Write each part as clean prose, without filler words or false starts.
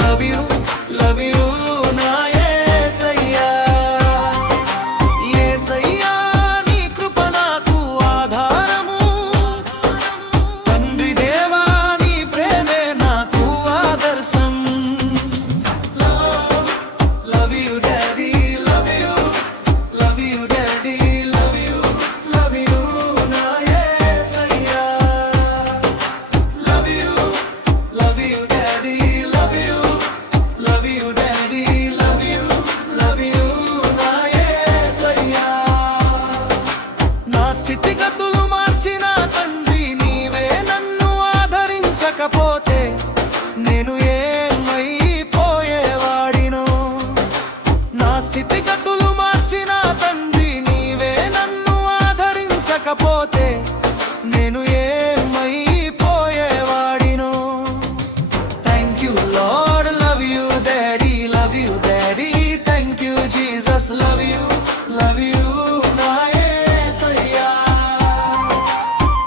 love you, love you, నా యేసయ్యా. యేసయ్యా నీ కృప నాకు ఆధారము, తండ్రి దేవా నీ ప్రేమే నాకు ఆదర్శం. Love you daddy, love you, love you daddy, love you, love you, నా యేసయ్యా. Love you, love you daddy, love you, love you daddy, love you, love you, నా యేసయ్యా. నా స్థితిగతులు మార్చిన తండ్రి నీవే, నన్ను ఆదరించకపోతే నేను ఏమైపోయేవాడినో. నా స్థితిగతులు మార్చిన తండ్రి నీవే, నన్ను ఆదరించకపోతే నేను ఏమైపోయేవాడినో. Thank you Lord, love you daddy, love you daddy, thank you Jesus, love you, love you, నా యేసయ్యా.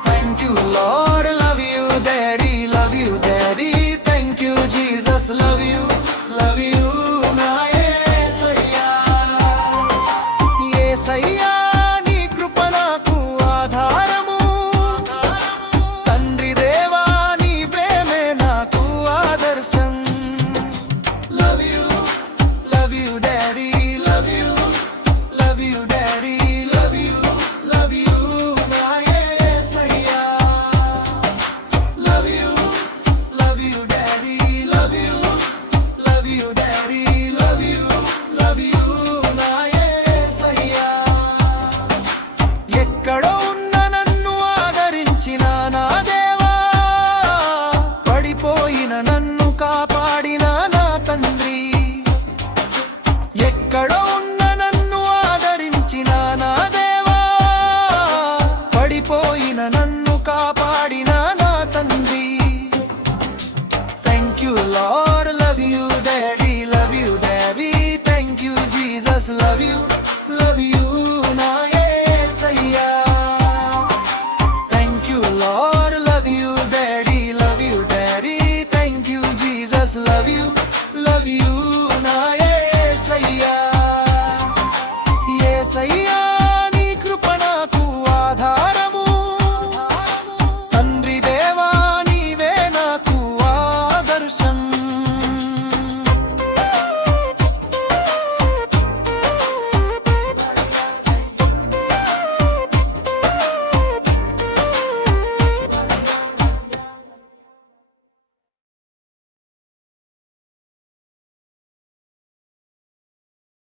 Thank you Lord, love you daddy, love you daddy, thank you Jesus, love you, love you, నా యేసయ్యా. యేసయ్యా నీ కృప నాకు ఆధారము, తండ్రి దేవా నీ ప్రేమే నాకు ఆదర్శం. Love you, love you daddy, love you, love you daddy, love you, love you, నా యేసయ్యా. Love you, love you daddy, love you, love you daddy, love you, love you, నా యేసయ్యా. ఎక్కడో ఉన్న నన్ను ఆదరించిన నా దేవా, పడిపోయిన నన్ను కాపాడిన నా తండ్రి. ఎక్కడో ఉన్న నన్ను ఆదరించిన నా దేవా, పడిపోయిన నన్ను కాపాడిన నా తండ్రి. Thank you Lord, love you daddy, love you daddy, thank you Jesus, love you, love you, నా యేసయ్యా. Thank you Lord, love you daddy, love you daddy, thank you Jesus, love you, love you, నా